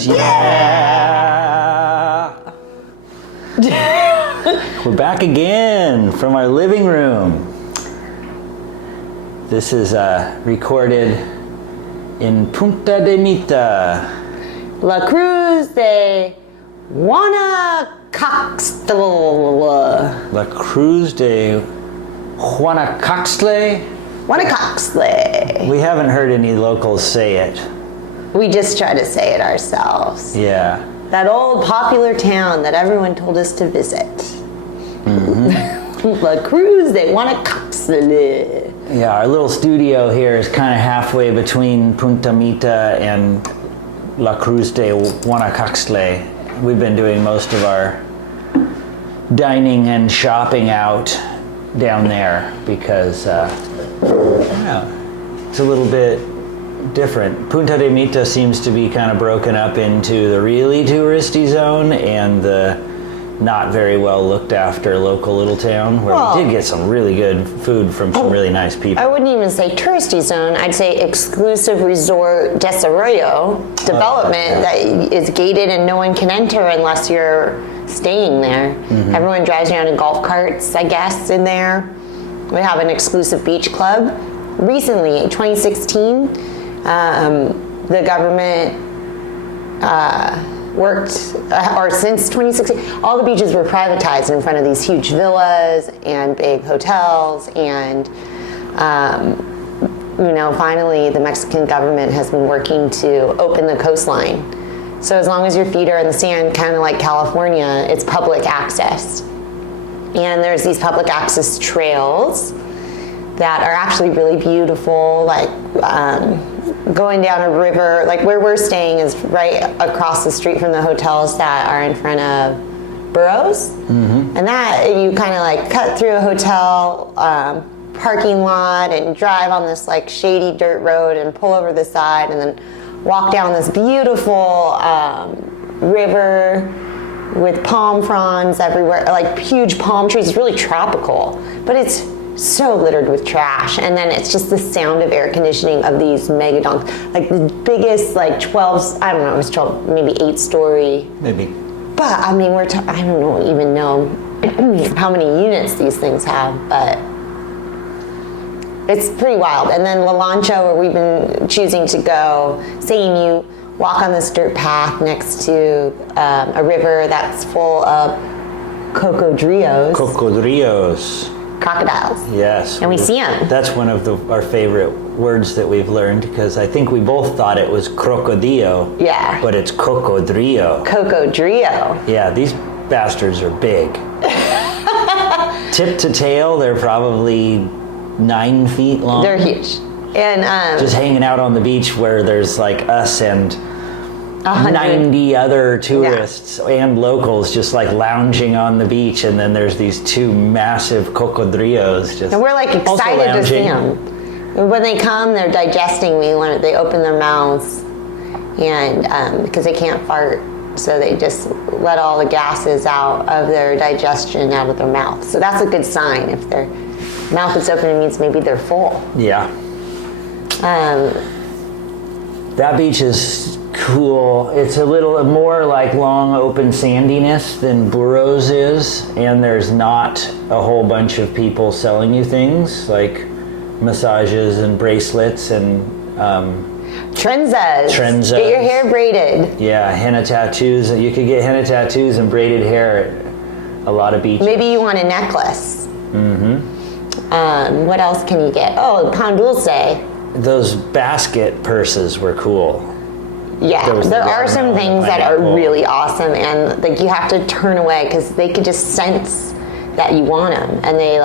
Cruise, yeah! We're back again from our living room. This is recorded in Punta de Mita. La Cruz de Guanacaxtle. La Cruz de Guanacaxtle? Guanacaxtle. We haven't heard any locals say it. We just try to say it ourselves. Yeah. That old popular town that everyone told us to visit. Mm-hmm. La Cruz de Guanacaxtle. Yeah, our little studio here is kind of halfway between Punta Mita and La Cruz de Guanacaxtle. We've been doing most of our dining and shopping out down there because it's a little bit different. Punta de Mita seems to be kind of broken up into the really touristy zone and the not very well looked after local little town where we did get some really good food from some really nice people. I wouldn't even say touristy zone. I'd say exclusive resort desarrollo development that is gated and no one can enter unless you're staying there. Mm-hmm. Everyone drives around in golf carts, I guess, in there. We have an exclusive beach club. Recently, in 2016, the government since 2016, all the beaches were privatized in front of these huge villas and big hotels, and finally the Mexican government has been working to open the coastline. So as long as your feet are in the sand, kind of like California, it's public access. And there's these public access trails that are actually really beautiful, like going down a river. Like where we're staying is right across the street from the hotels that are in front of Burroughs. Mm-hmm. And that you kind of like cut through a hotel parking lot and drive on this like shady dirt road and pull over the side and then walk down this beautiful river with palm fronds everywhere, like huge palm trees. It's really tropical, but it's so littered with trash. And then it's just the sound of air conditioning of these megadons, like the biggest, like 12, I don't know, it was 12, maybe 8-story. Maybe. But I mean, I don't even know how many units these things have, but it's pretty wild. And then La Lancha, where we've been choosing to go, saying you walk on this dirt path next to a river that's full of cocodrilos. Crocodiles. Yes. And we see them. That's one of our favorite words that we've learned because I think we both thought it was crocodillo. Yeah. But it's cocodrillo. Cocodrillo. Yeah, these bastards are big. Tip to tail, they're probably 9 feet long. They're huge. And just hanging out on the beach where there's like us and 90 other tourists and locals just like lounging on the beach, and then there's these 2 massive cocodrillos just. And we're like excited to see them. When they come, they're digesting. They open their mouths, and because they can't fart, so they just let all the gases out of their digestion out of their mouth. So that's a good sign. If their mouth is open, it means maybe they're full. Yeah. That beach is cool. It's a little more like long open sandiness than Burroughs is, and there's not a whole bunch of people selling you things like massages and bracelets and trenzas. Get your hair braided. Yeah, henna tattoos. You could get henna tattoos and braided hair at a lot of beaches. Maybe you want a necklace. Mm-hmm. What else can you get? Oh, pan dulce. Those basket purses were cool. Yeah, there are some things that are really awesome, and like you have to turn away because they could just sense that you want them, and they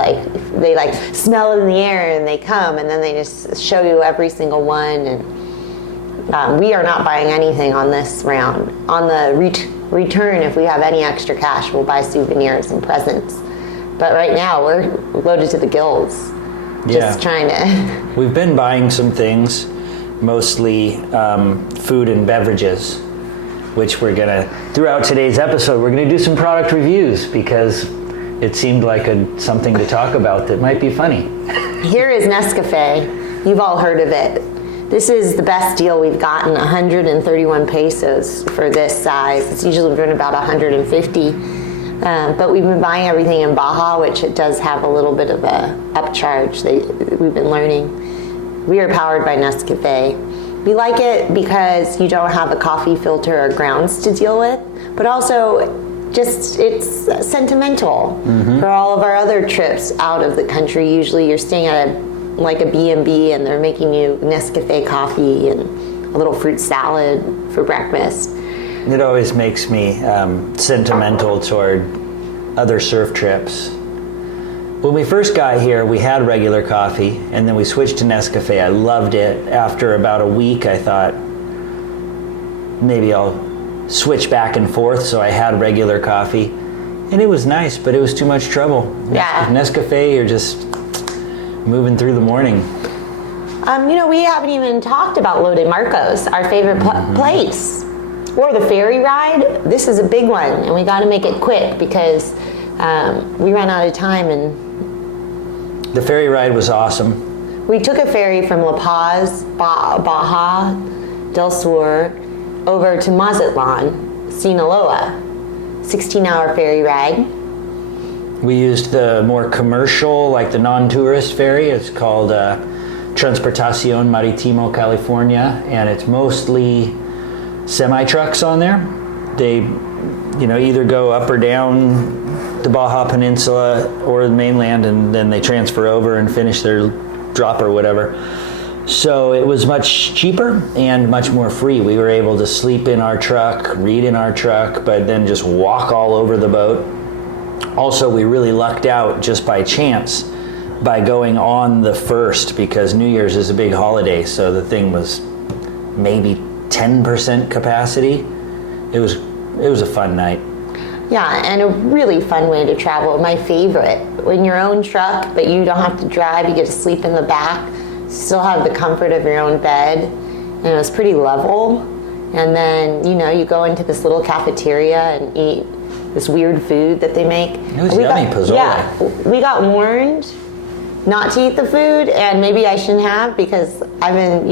smell it in the air, and they come, and then they just show you every single one. And we are not buying anything on this round. On the return, if we have any extra cash, we'll buy souvenirs and presents. But right now, we're loaded to the gills. Just trying to. We've been buying some things, mostly food and beverages, which we're gonna, throughout today's episode, we're gonna do some product reviews because it seemed like something to talk about that might be funny. Here is Nescafe. You've all heard of it. This is the best deal we've gotten, 131 pesos for this size. It's usually been about 150. But we've been buying everything in Baja, which it does have a little bit of a upcharge. We've been learning. We are powered by Nescafe. We like it because you don't have a coffee filter or grounds to deal with, but also just it's sentimental. For all of our other trips out of the country. Usually you're staying at a B&B and they're making you Nescafe coffee and a little fruit salad for breakfast. It always makes me sentimental toward other surf trips. When we first got here, we had regular coffee, and then we switched to Nescafe. I loved it. After about a week, I thought maybe I'll switch back and forth, so I had regular coffee. And it was nice, but it was too much trouble. Yeah. Nescafe, you're just moving through the morning. We haven't even talked about Lo de Marcos, our favorite place. Or the ferry ride. This is a big one, and we got to make it quick because we ran out of time. And the ferry ride was awesome. We took a ferry from La Paz, Baja del Sur, over to Mazatlan, Sinaloa. 16-hour ferry ride. We used the more commercial, like the non-tourist ferry. It's called Transportación Marítimo California, and it's mostly semi-trucks on there. They, either go up or down the Baja Peninsula or the mainland, and then they transfer over and finish their drop or whatever. So it was much cheaper and much more free. We were able to sleep in our truck, read in our truck, but then just walk all over the boat. Also, we really lucked out just by chance by going on the 1st, because New Year's is a big holiday, so the thing was maybe 10% capacity. It was a fun night. Yeah, and a really fun way to travel. My favorite. In your own truck, but you don't have to drive. You get to sleep in the back. Still have the comfort of your own bed. And it was pretty level. And then, you go into this little cafeteria and eat this weird food that they make. It was yummy pozole. Yeah, we got warned not to eat the food, and maybe I shouldn't have, because I've been,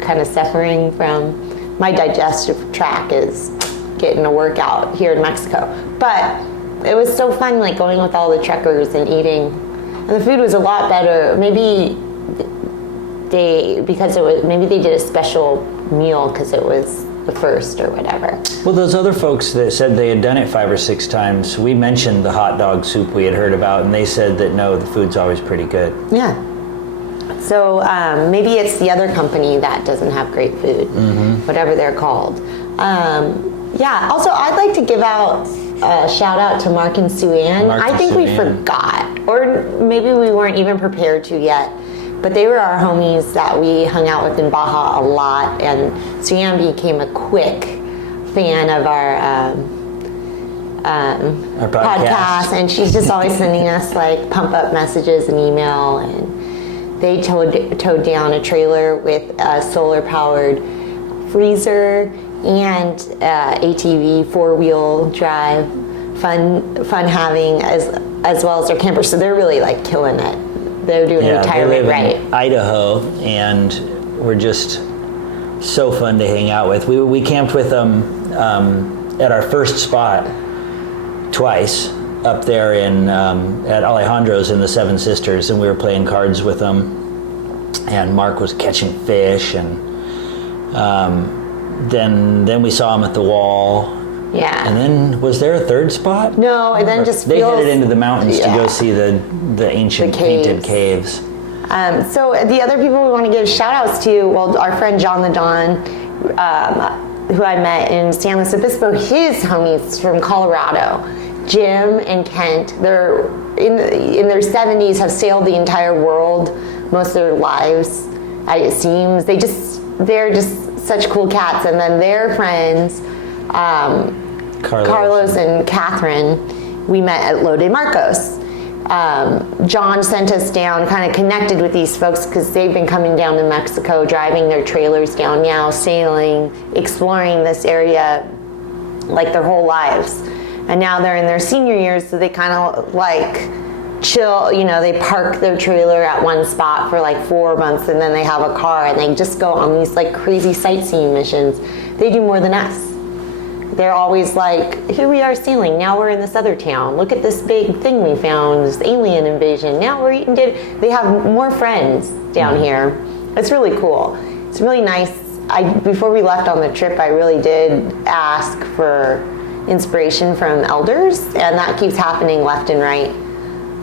kind of suffering from my digestive tract is getting a workout here in Mexico. But it was so fun, going with all the truckers and eating. And the food was a lot better. Maybe they did a special meal because it was the 1st or whatever. Well, those other folks that said they had done it 5 or 6 times, we mentioned the hot dog soup we had heard about, and they said that no, the food's always pretty good. Yeah. So maybe it's the other company that doesn't have great food, whatever they're called. Yeah, also I'd like to give out a shout out to Mark and Sue Ann. I think we forgot, or maybe we weren't even prepared to yet. But they were our homies that we hung out with in Baja a lot, and Sue Ann became a quick fan of our podcast, and she's just always sending us pump up messages and email. And they towed down a trailer with a solar powered freezer and ATV 4-wheel drive, fun having as well as their camper. So they're really killing it. They're doing retirement right. In Idaho, and we're just so fun to hang out with. We camped with them at our first spot twice up there at Alejandro's in the Seven Sisters, and we were playing cards with them. And Mark was catching fish, and then we saw him at the wall. Yeah. And then, was there a third spot? No, and then just they headed into the mountains to go see the ancient painted caves. So the other people we want to give shout outs to, our friend John the Don, who I met in San Luis Obispo, his homies from Colorado, Jim and Kent, they're in their 70s, have sailed the entire world most of their lives, it seems. They're just such cool cats. And then their friends, Carlos and Catherine, we met at Lo de Marcos. John sent us down, kind of connected with these folks because they've been coming down to Mexico, driving their trailers down now, sailing, exploring this area their whole lives. And now they're in their senior years, so they kind of chill, they park their trailer at one spot for like 4 months, and then they have a car and they just go on these like crazy sightseeing missions. They do more than us. They're always like, here we are sailing, now we're in this other town. Look at this big thing we found, this alien invasion. Now we're eating dinner. They have more friends down here. It's really cool. It's really nice. Before we left on the trip, I really did ask for inspiration from elders, and that keeps happening left and right.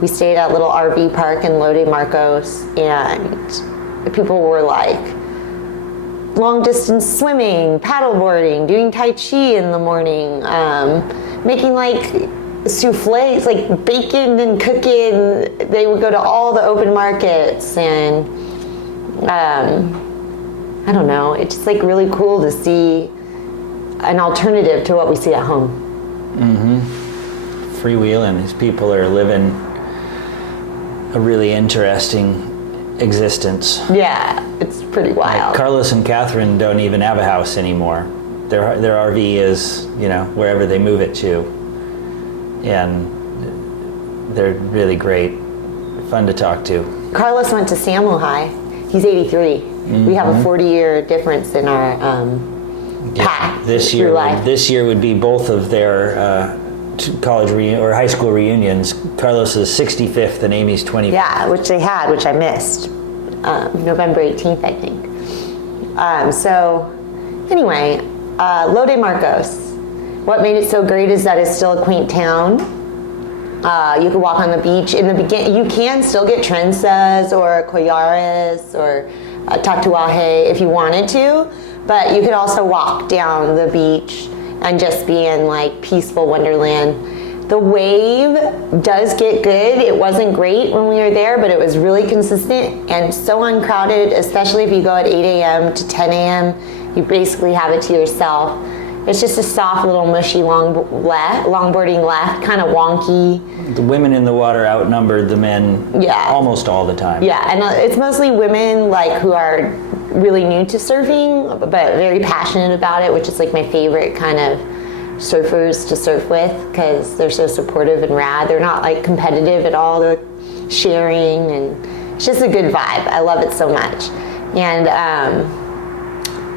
We stayed at a little RV park in Lode Marcos, and people were like, long distance swimming, paddleboarding, doing Tai Chi in the morning, making like souffles, like baking and cooking. They would go to all the open markets, and I don't know, it's just like really cool to see an alternative to what we see at home. Freewheeling, these people are living a really interesting existence. Yeah, it's pretty wild. Like Carlos and Catherine don't even have a house anymore. Their RV is, wherever they move it to. And they're really great. Fun to talk to. Carlos went to Samu High. He's 83. We have a 40-year difference in our path through life. This year would be both of their college or high school reunions. Carlos is 65th and Amy's 25th. Yeah, which I missed. November 18th, I think. So anyway, Lode Marcos. What made it so great is that it's still a quaint town. You can walk on the beach. In the beginning, you can still get trenzas or collares or tatuaje if you wanted to, but you could also walk down the beach and just be in like peaceful wonderland. The wave does get good. It wasn't great when we were there, but it was really consistent and so uncrowded, especially if you go at 8 a.m. to 10 a.m. You basically have it to yourself. It's just a soft little mushy longboarding left, kind of wonky. The women in the water outnumbered the men almost all the time. Yeah, and it's mostly women like who are really new to surfing, but very passionate about it, which is like my favorite kind of surfers to surf with because they're so supportive and rad. They're not like competitive at all. They're sharing, and it's just a good vibe. I love it so much. And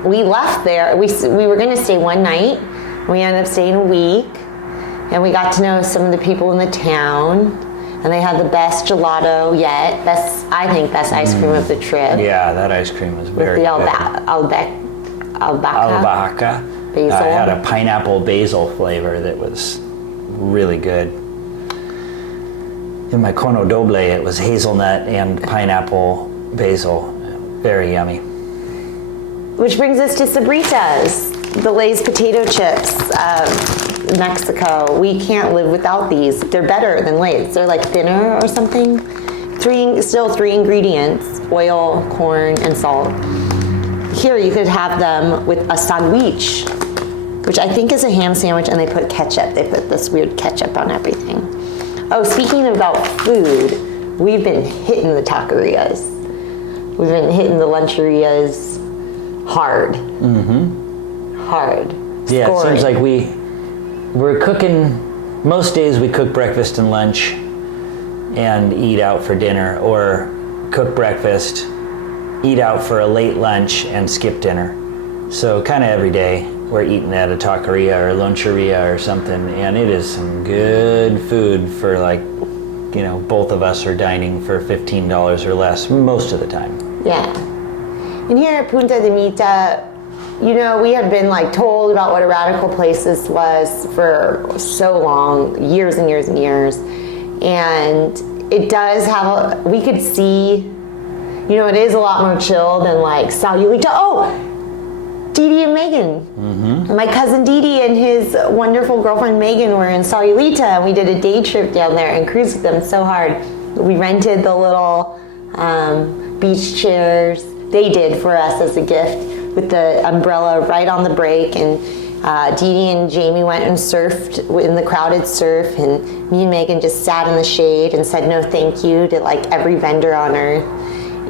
we left there. We were going to stay one night. We ended up staying a week, and we got to know some of the people in the town. And they had the best gelato yet. I think best ice cream of the trip. Yeah, that ice cream was very good. With the albahaca basil. It had a pineapple basil flavor that was really good. In my cono doble, it was hazelnut and pineapple basil. Very yummy. Which brings us to Sabritas, the Lay's potato chips of Mexico. We can't live without these. They're better than Lay's. They're like thinner or something. Still three ingredients: oil, corn, and salt. Here you could have them with a sandwich, which I think is a ham sandwich, and they put ketchup. They put this weird ketchup on everything. Oh, speaking about food, we've been hitting the taquerias. We've been hitting the luncherias hard. Hard. Yeah, Scoring. it seems like we're cooking, most days we cook breakfast and lunch and eat out for dinner, or cook breakfast, eat out for a late lunch, and skip dinner. So kind of every day we're eating at a taqueria or luncheria or something, and it is some good food for like, both of us are dining for $15 or less most of the time. Yeah. And here at Punta de Mita, we had been like told about what a radical place this was for so long, years and years and years. And it does have we could see, it is a lot more chill than like Sayulita. Oh, Didi and Megan. My cousin Didi and his wonderful girlfriend Megan were in Sayulita, and we did a day trip down there and cruised with them so hard. We rented the little beach chairs. They did for us as a gift with the umbrella right on the break, and Dee and Jamie went and surfed in the crowded surf, and me and Megan just sat in the shade and said no thank you to like every vendor on earth.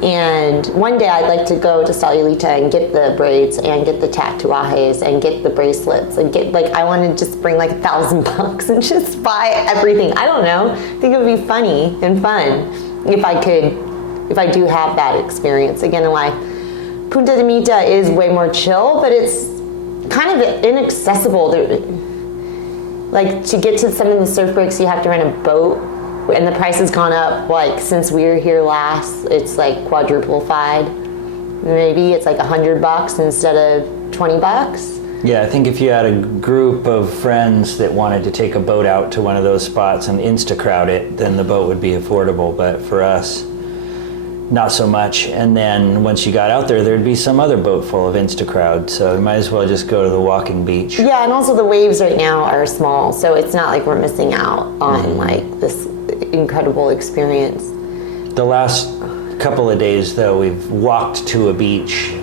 And one day I'd like to go to Sayulita and get the braids and get the tatuajes and get the bracelets and get, like, I want to just bring like $1,000 and just buy everything. I don't know. I think it would be funny and fun if I do have that experience again in life. Punta de Mita is way more chill, but it's kind of inaccessible. Like, to get to some of the surf breaks, you have to rent a boat, and the price has gone up, like, since we were here last. It's like quadruplified. Maybe it's like $100 instead of $20. Yeah, I think if you had a group of friends that wanted to take a boat out to one of those spots and insta-crowd it, then the boat would be affordable. But for us, not so much. And then once you got out there, there'd be some other boat full of insta-crowd. So you might as well just go to the walking beach. Yeah, and also the waves right now are small, so it's not like we're missing out on like this incredible experience. The last couple of days, though, we've walked to a beach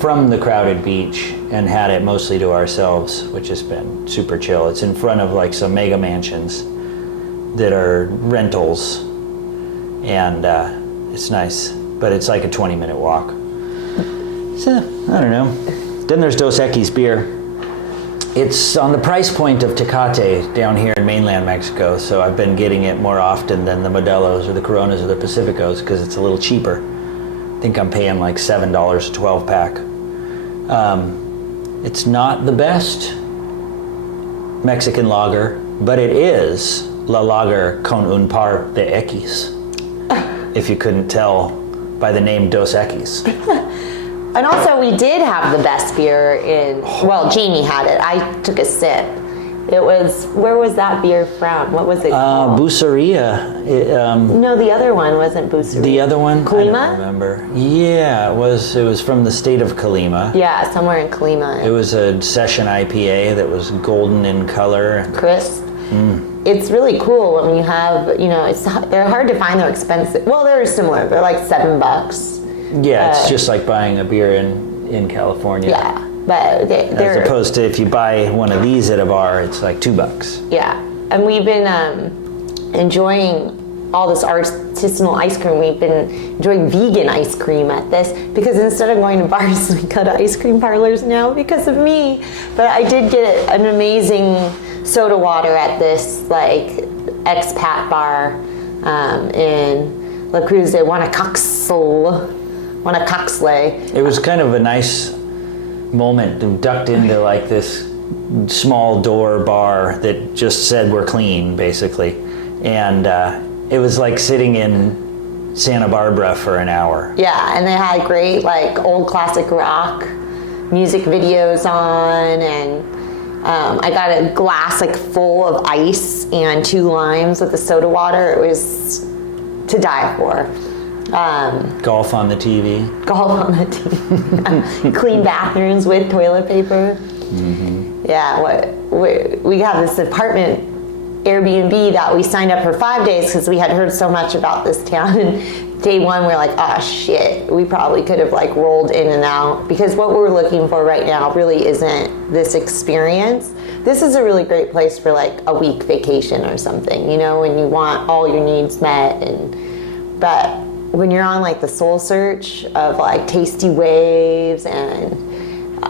from the crowded beach and had it mostly to ourselves, which has been super chill. It's in front of like some mega mansions that are rentals, and it's nice, but it's like a 20-minute walk. So, I don't know. Then there's Dos Equis beer. It's on the price point of Tecate down here in mainland Mexico, so I've been getting it more often than the Modelos or the Coronas or the Pacificos because it's a little cheaper. I think I'm paying like $7 a 12-pack. It's not the best Mexican lager, but it is La Lager con un par de Equis, if you couldn't tell by the name Dos Equis. And also, we did have the best beer well, Jamie had it. I took a sip. It was, where was that beer from? What was it called? Buceria. No, the other one wasn't Buceria. The other one? Colima? I don't remember. Yeah, it was from the state of Colima. Yeah, somewhere in Colima. It was a session IPA that was golden in color. Crisp. It's really cool when you have, they're hard to find, they're expensive. Well, they're similar. They're like $7. Yeah, it's just like buying a beer in California. Yeah, but they're... As opposed to if you buy one of these at a bar, it's like $2. Yeah, and we've been enjoying all this artisanal ice cream. We've been enjoying vegan ice cream at this because instead of going to bars, we go to ice cream parlors now because of me. But I did get an amazing soda water at this like expat bar in La Cruz de Guanacaxle. It was kind of a nice moment, ducked into like this small door bar that just said we're clean, basically. And it was like sitting in Santa Barbara for an hour. Yeah, and they had great like old classic rock music videos on, and I got a glass like full of ice and 2 limes with the soda water. It was to die for. Golf on the TV. Clean bathrooms with toilet paper. Yeah, we have this apartment Airbnb that we signed up for 5 days because we had heard so much about this town. And day one, we're like, oh shit, we probably could have like rolled in and out because what we're looking for right now really isn't this experience. This is a really great place for like a week vacation or something, when you want all your needs met. But when you're on like the soul search of like tasty waves and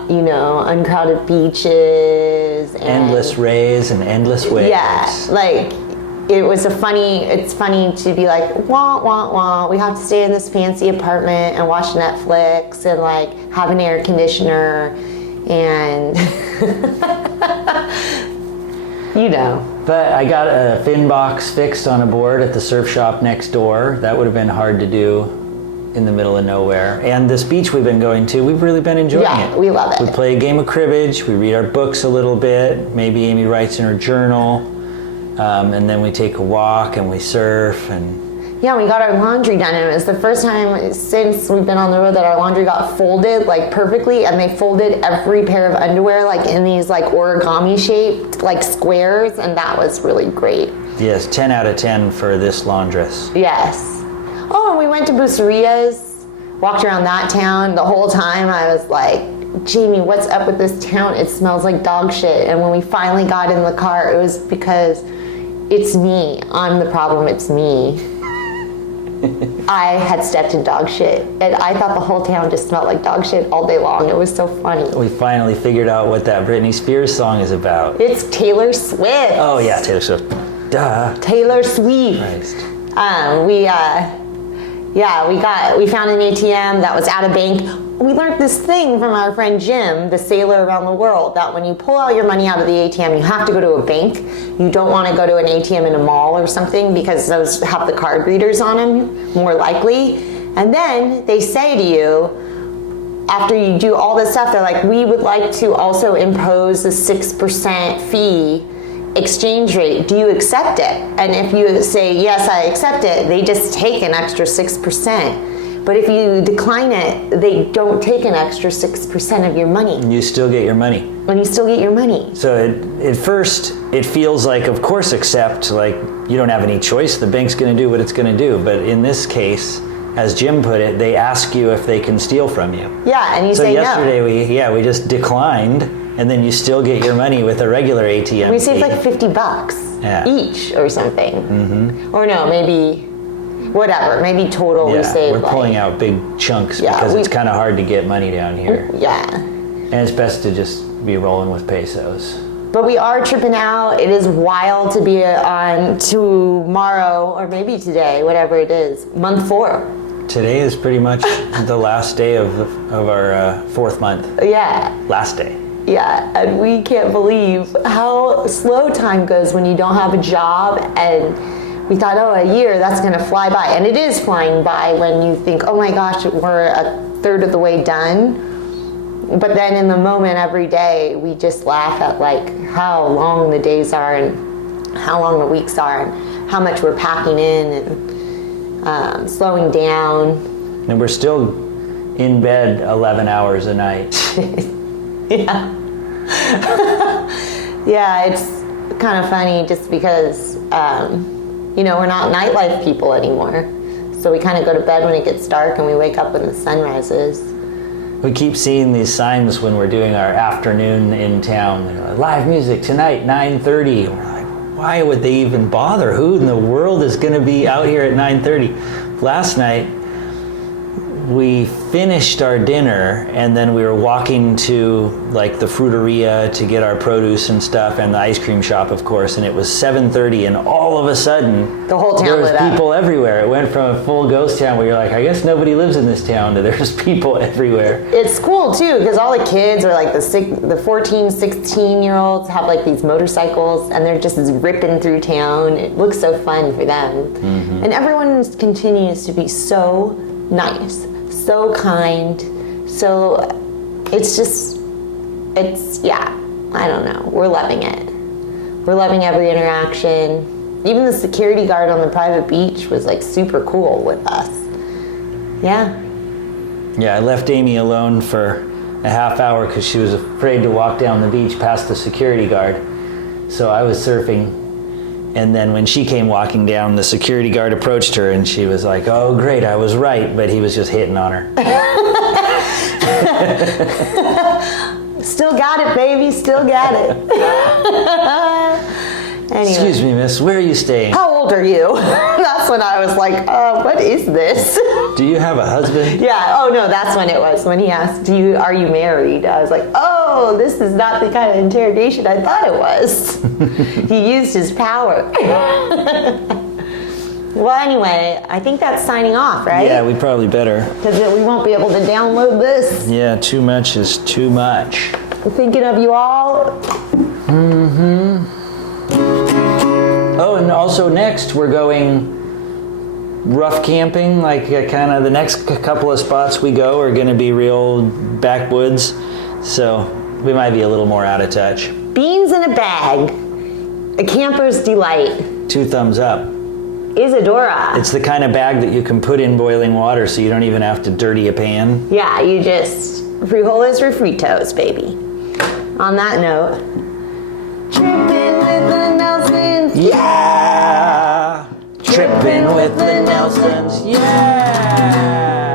uncrowded beaches and endless rays and endless waves. Yeah, like it's funny to be like, wah, wah, wah, we have to stay in this fancy apartment and watch Netflix and like have an air conditioner and But I got a fin box fixed on a board at the surf shop next door. That would have been hard to do in the middle of nowhere. And this beach we've been going to, we've really been enjoying it. Yeah, we love it. We play a game of cribbage, we read our books a little bit, maybe Amy writes in her journal, and then we take a walk and we surf and... Yeah, we got our laundry done, and it was the first time since we've been on the road that our laundry got folded like perfectly, and they folded every pair of underwear like in these like origami shaped like squares, and that was really great. Yes, 10 out of 10 for this laundress. Yes. Oh, and we went to Bucerias, walked around that town. The whole time I was like, Jamie, what's up with this town? It smells like dog shit. And when we finally got in the car, it was because it's me. I'm the problem, it's me. I had stepped in dog shit, and I thought the whole town just smelled like dog shit all day long. It was so funny. We finally figured out what that Britney Spears song is about. It's Taylor Swift. Oh yeah, Taylor Swift. Duh. Taylor Swift. Christ. We found an ATM that was at a bank. We learned this thing from our friend Jim, the sailor around the world, that when you pull out your money out of the ATM, you have to go to a bank. You don't want to go to an ATM in a mall or something because those have the card readers on them, more likely. And then they say to you, after you do all this stuff, they're like, we would like to also impose a 6% fee exchange rate. Do you accept it? And if you say, yes, I accept it, they just take an extra 6%. But if you decline it, they don't take an extra 6% of your money. And you still get your money. And you still get your money. So at first, it feels like, of course, accept, like you don't have any choice. The bank's going to do what it's going to do. But in this case, as Jim put it, they ask you if they can steal from you. Yeah, and you so say no. So yesterday, we just declined, and then you still get your money with a regular ATM. We saved like $50 each or something. Mm-hmm. Or no, maybe... whatever, maybe total we saved. We're pulling out big chunks because it's kind of hard to get money down here. Yeah. And it's best to just be rolling with pesos. But we are tripping out. It is wild to be on tomorrow, or maybe today, whatever it is, month 4. Today is pretty much the last day of our 4th month. Yeah. Last day. Yeah, and we can't believe how slow time goes when you don't have a job. And we thought, oh, a year, that's going to fly by. And it is flying by when you think, oh my gosh, we're a third of the way done. But then in the moment every day, we just laugh at like how long the days are and how long the weeks are and how much we're packing in and slowing down. And we're still in bed 11 hours a night. Yeah. Yeah, it's kind of funny just because... we're not nightlife people anymore. So we kind of go to bed when it gets dark and we wake up when the sun rises. We keep seeing these signs when we're doing our afternoon in town. They're like, live music tonight, 9:30. And we're like, why would they even bother? Who in the world is going to be out here at 9:30? Last night, we finished our dinner and then we were walking to like the fruiteria to get our produce and stuff and the ice cream shop, of course, and it was 7:30 and all of a sudden the whole town there was lit up. people everywhere. It went from a full ghost town where you're like, I guess nobody lives in this town, to there's people everywhere. It's cool too because all the kids are like the 14, 16-year-olds have like these motorcycles and they're just ripping through town. It looks so fun for them. Mm-hmm. And everyone continues to be so nice. So kind, so I don't know. We're loving it. We're loving every interaction. Even the security guard on the private beach was like super cool with us. Yeah. Yeah, I left Amy alone for a half hour because she was afraid to walk down the beach past the security guard. So I was surfing. And then when she came walking down, the security guard approached her and she was like, oh, great, I was right. But he was just hitting on her. Still got it, baby. Still got it. Anyway. Excuse me, miss. Where are you staying? How old are you? That's when I was like, what is this? Do you have a husband? Yeah. Oh, no, that's when it was. When he asked, are you married? I was like, oh, this is not the kind of interrogation I thought it was. He used his power. Well, anyway, I think that's signing off, right? Yeah, we probably better. Because we won't be able to download this. Yeah, too much is too much. We're thinking of you all. Mm-hmm. Oh, and also next we're going rough camping. Like kind of the next couple of spots we go are going to be real backwoods. So we might be a little more out of touch. Beans in a bag. A camper's delight. 2 thumbs up. Isadora. It's the kind of bag that you can put in boiling water so you don't even have to dirty a pan. Yeah, you just frijoles refritos, baby. On that note, tripping with the Nelsons. Yeah! Tripping with the Nelsons. Yeah!